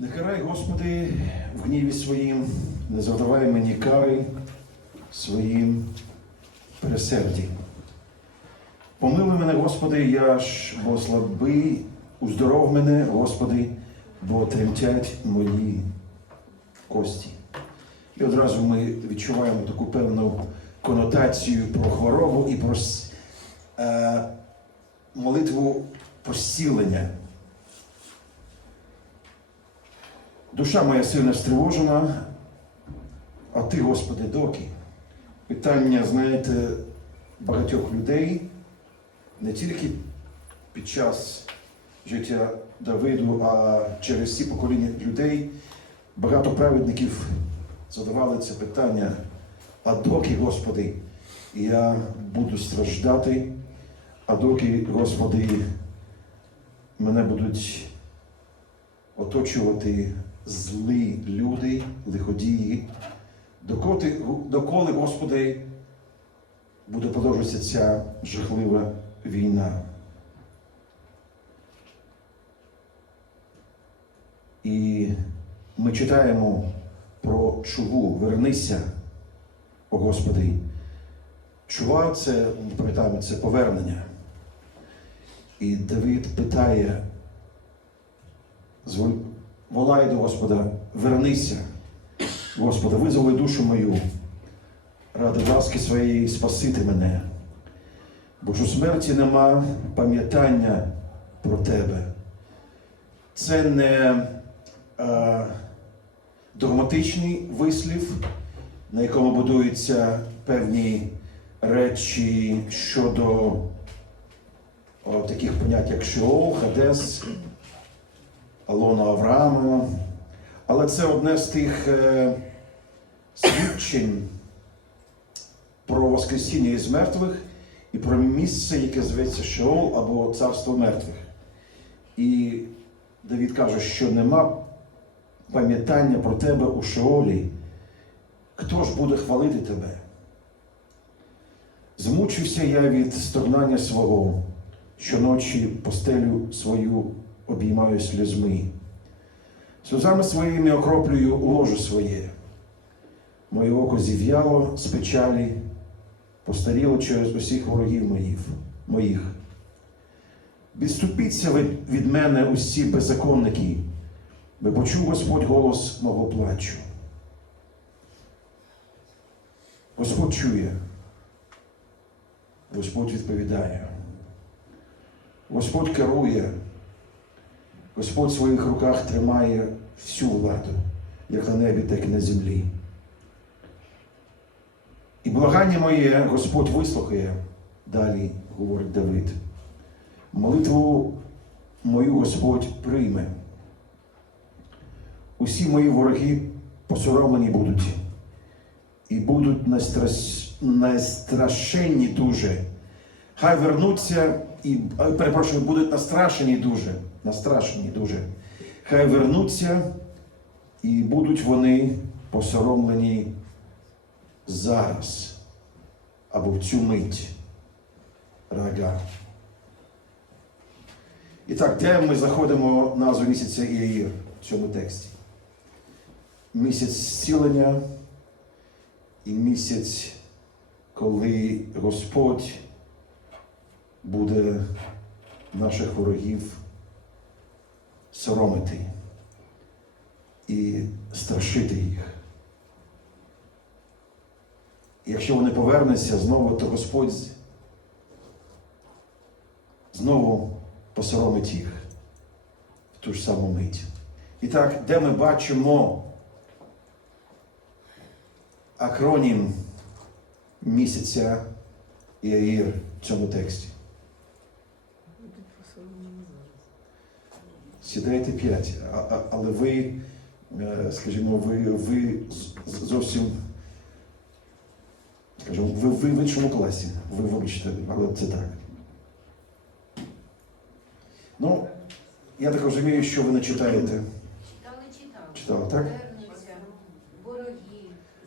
Не карай, Господи, в гніві своїм, не завдавай мені кари своїм пересерді. Помилуй мене, Господи, я ж бо слабий, уздоров мене, Господи, бо тремтять мої кості. І одразу ми відчуваємо таку певну конотацію про хворобу і про е, молитву посілення. Душа моя сильно стривожена, а ти, Господи, доки? Питання, знаєте, багатьох людей не тільки під час життя Давиду, а через всі покоління людей багато праведників задавали це питання, а доки, Господи, я буду страждати, а доки, Господи, мене будуть оточувати злі люди, лиходії, доколи, доколи Господи, буде продовжуватися ця жахлива війна. І ми читаємо про чуву, вернися, о Господи. Чува це, пам'ятаємо, це повернення. І Давид питає, волає до Господа, вернися, Господа, визволи душу мою, ради ласки своєї спасити мене. Бо ж у смерті нема пам'ятання про тебе. Це не е, догматичний вислів, на якому будуються певні речі щодо о, таких понять, як Шеол, Хадес, Алона Авраама. Але це одне з тих е, свідчень про Воскресіння із мертвих і про місце, яке зветься Шеол або Царство мертвих. І Давід каже, що нема пам'ятання про тебе у Шеолі. Хто ж буде хвалити тебе? Змучився я від стогнання свого, щоночі постелю свою обіймаю сльозми. Сльозами своїми окроплюю ложу своє. Моє око зів'яло з печалі, постаріло через усіх ворогів моїх. Відступіться від мене усі беззаконники, бо почув Господь голос мого плачу. Господь чує, Господь відповідає, Господь керує, Господь в своїх руках тримає всю владу, як на небі, так і на землі. І благання моє Господь вислухає, далі говорить Давид. Молитву мою Господь прийме. Усі мої вороги посоромлені будуть і будуть найстрашенні дуже. Хай вернуться і, перепрошую, будуть настрашені дуже. Настрашені дуже. Хай вернуться і будуть вони посоромлені зараз або в цю мить. Рага. І так, де ми заходимо назву місяця Іаїр в цьому тексті? Місяць зцілення і місяць, коли Господь буде наших ворогів соромити і страшити їх. Якщо вони повернуться знову, то Господь знову посоромить їх в ту ж саму мить. І так, де ми бачимо акронім місяця Іаїр в цьому тексті? Сідайте п'ять, але ви, е, скажімо, ви, ви зовсім, скажімо, ви, ви в іншому класі, ви вибачте, але це так. Ну, я так розумію, що ви не читаєте. Читали, читали. Читали, так? Вернуться, вороги,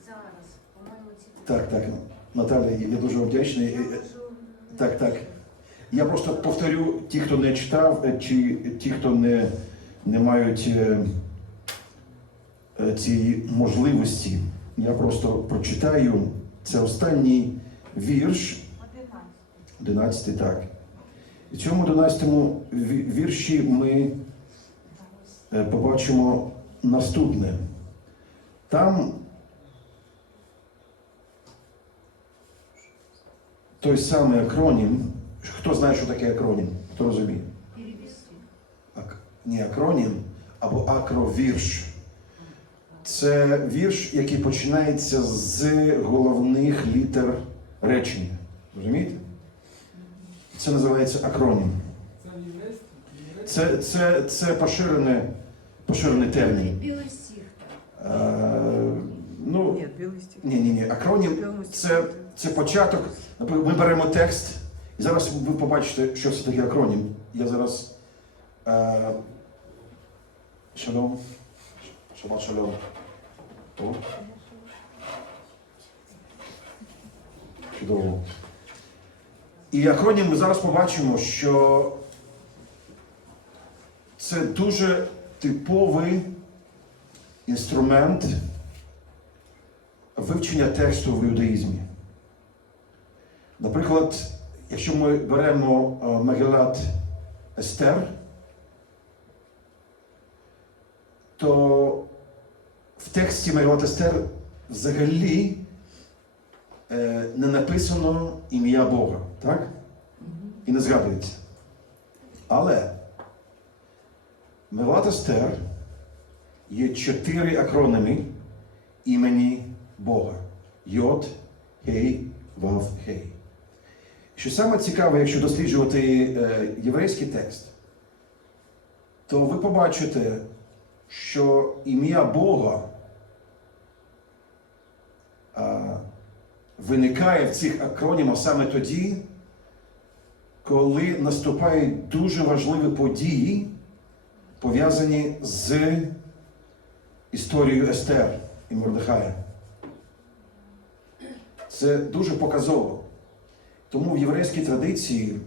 зараз, по-моєму, ці Так, так. Наталя, я дуже вдячний. Так, так. Я просто повторю, ті, хто не читав, е, чи ті, хто не, не мають е, е, цієї можливості, я просто прочитаю це останній вірш, 11 так. І в цьому 11 ві- вірші ми побачимо наступне. Там той самий акронім. Хто знає, що таке акронім? Хто розуміє? Ак... Ні, акронім або акровірш. Це вірш, який починається з головних літер речення. Розумієте? Це називається акронім. Це, це, це поширене, поширений термін. Е, ну, ні, ні, ні. Акронім це, це початок. Ми беремо текст, і зараз ви побачите, що це таке акронім. Я зараз. Е, шалом. Шабат шалом. О. Чудово. І акронім ми зараз побачимо, що це дуже типовий інструмент вивчення тексту в юдаїзмі. Наприклад, якщо ми беремо е, Магелат Естер, то в тексті Магелат Естер взагалі е, не написано ім'я Бога, так? І не згадується. Але Магелат Естер є чотири акроними імені Бога. Йод, Гей, Вав, Гей. Що саме цікаве, якщо досліджувати е, єврейський текст, то ви побачите, що ім'я Бога виникає в цих акронімах саме тоді, коли наступають дуже важливі події, пов'язані з історією Естер і Мордехая. Це дуже показово. Тому в єврейській традиції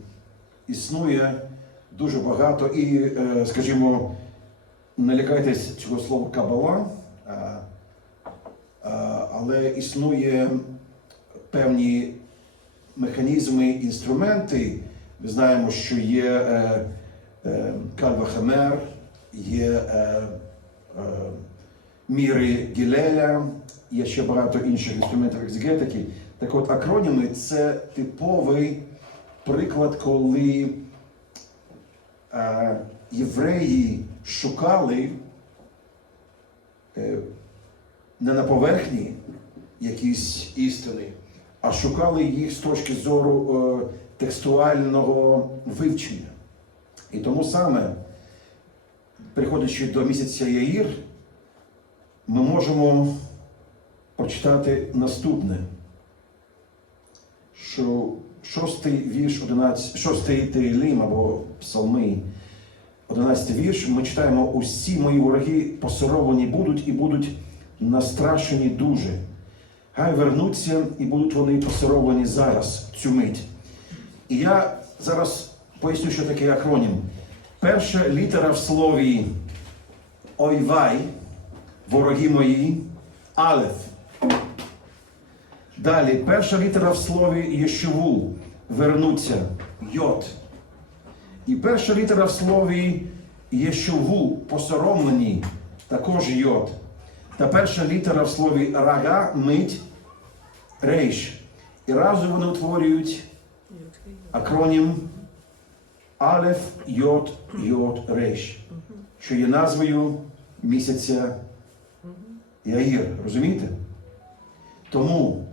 існує дуже багато і, е, скажімо, не лякайтесь цього слова кабала, а, а, але існує певні механізми, інструменти. Ми знаємо, що є е, е, кальва хамер, є е, е, міри Гілеля, є ще багато інших інструментів екзегетики. Так от акроніми це типовий приклад, коли е, євреї шукали е, не на поверхні якісь істини, а шукали їх з точки зору е, текстуального вивчення. І тому саме, приходячи до місяця Яїр, ми можемо прочитати наступне, що шостий вірш, 11, шостий Тейлім або Псалми, 11 вірш, ми читаємо: усі мої вороги посоровані будуть і будуть настрашені дуже. Хай вернуться і будуть вони посоровані зараз, цю мить. І я зараз поясню, що таке акронім. Перша літера в слові ойвай, вороги мої, алеф. Далі, перша літера в слові Єшуву, вернуться, йод. І перша літера в слові Єшуву, посоромлені, також йод. Та перша літера в слові рага, мить, рейш. І разом вони утворюють акронім Алеф, Йод, Йод, Рейш, що є назвою місяця Яїр. Розумієте? Тому,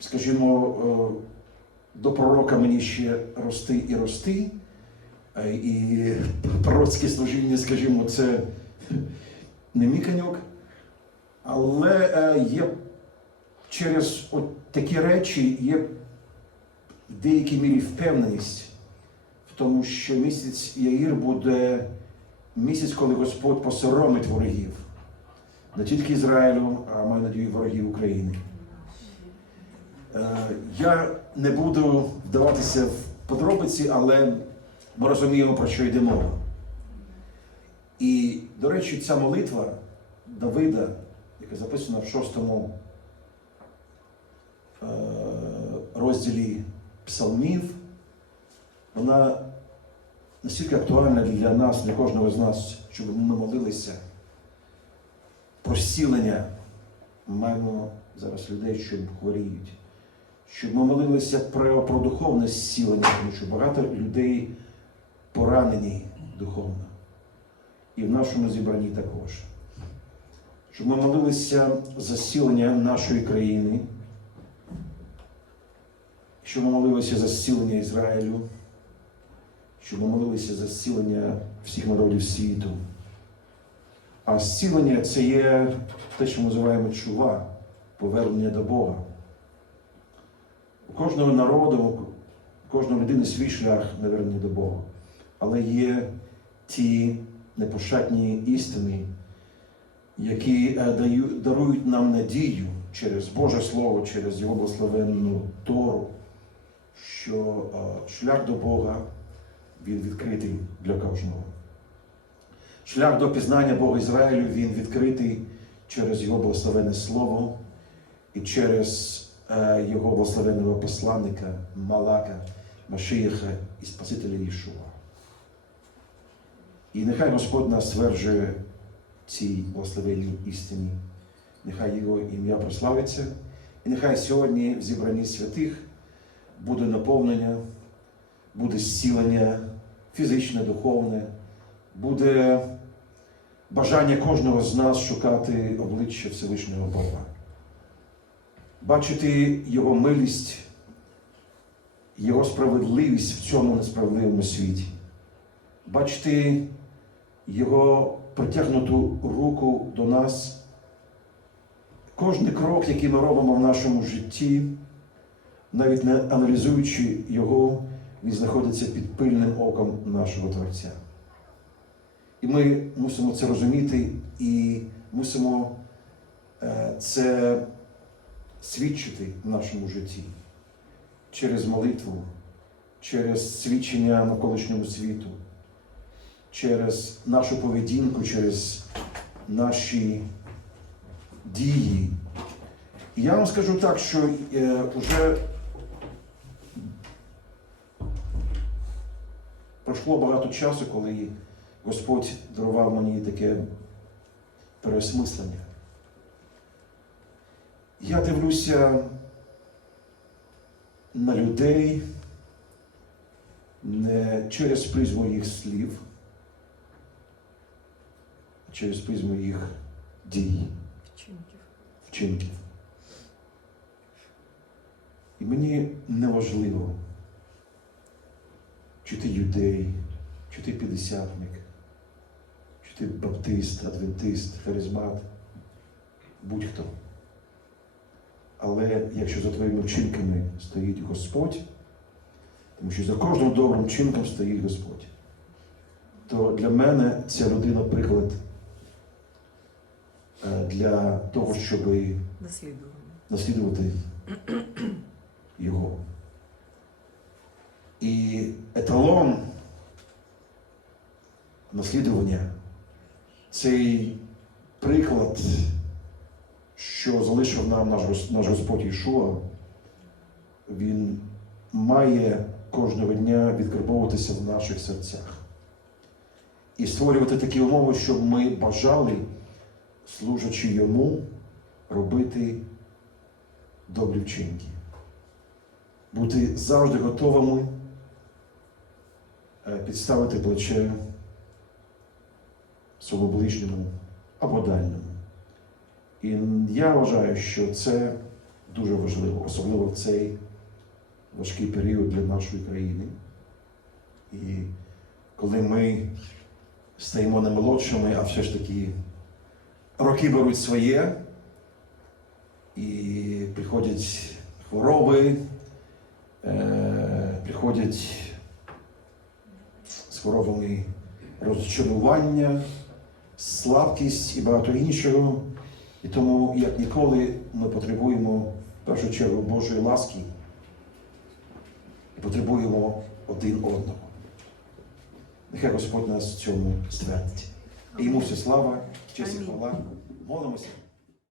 скажімо, е, до пророка мені ще рости і рости, е, і пророцьке служіння, скажімо, це не мій коньок, але е, є через от такі речі є в деякій мірі впевненість в тому, що місяць Яїр буде місяць, коли Господь посоромить ворогів. Не тільки Ізраїлю, а маю надію, ворогів України. Е, Я не буду вдаватися в подробиці, але ми розуміємо, про що йде мова. І, до речі, ця молитва Давида, яка записана в шостому е, розділі псалмів, вона настільки актуальна для нас, для кожного з нас, щоб ми молилися про зцілення. Маємо зараз людей, що хворіють. Щоб ми молилися про, про духовне зцілення, тому що багато людей поранені духовно. І в нашому зібранні також. Щоб ми молилися за зцілення нашої країни, щоб ми молилися за зцілення Ізраїлю, щоб ми молилися за зцілення всіх народів світу. А зцілення це є те, що ми називаємо чува, повернення до Бога. У кожного народу, у кожної людини свій шлях навернення до Бога. Але є ті непошатні істини, які е, дарують нам надію через Боже Слово, через Його благословенну Тору, що е, шлях до Бога він відкритий для кожного. Шлях до пізнання Бога Ізраїлю він відкритий через Його благословенне Слово і через е, Його благословенного посланника Малака, Машиїха і Спасителя Ішуа. І нехай Господь нас стверджує цій благословенній істині. Нехай Його ім'я прославиться, і нехай сьогодні в зібранні святих буде наповнення, буде зцілення фізичне, духовне, буде бажання кожного з нас шукати обличчя Всевишнього Бога, бачити Його милість, Його справедливість в цьому несправедливому світі, бачити Його притягнуту руку до нас. Кожний крок, який ми робимо в нашому житті, навіть не аналізуючи його, він знаходиться під пильним оком нашого Творця. І ми мусимо це розуміти і мусимо е, це свідчити в нашому житті через молитву, через свідчення навколишньому світу, через нашу поведінку, через наші дії. І я вам скажу так, що е, вже пройшло багато часу, коли Господь дарував мені таке переосмислення. Я дивлюся на людей не через призму їх слів, а через призму їх дій, Вчинків. вчинків. І мені не важливо, чи ти юдей, чи ти п'ятдесятник, ти баптист, адвентист, харизмат, будь-хто. Але якщо за твоїми вчинками стоїть Господь, тому що за кожним добрим вчинком стоїть Господь, то для мене ця людина приклад е, для того, Наслідування. наслідувати його. І еталон наслідування цей приклад, що залишив нам наш, Господь Ішуа, він має кожного дня відкарбовуватися в наших серцях і створювати такі умови, щоб ми бажали, служачи йому, робити добрі вчинки. Бути завжди готовими е, підставити плече своєму ближньому або дальньому. І я вважаю, що це дуже важливо, особливо в цей важкий період для нашої країни. І коли ми стаємо не молодшими, а все ж таки роки беруть своє, і приходять хвороби, е, приходять з хворобами розчарування, слабкість і багато іншого. І тому, як ніколи, ми потребуємо в першу чергу Божої ласки і потребуємо один одного. Нехай Господь нас в цьому ствердить. І йому вся слава, честь і хвала. Молимося.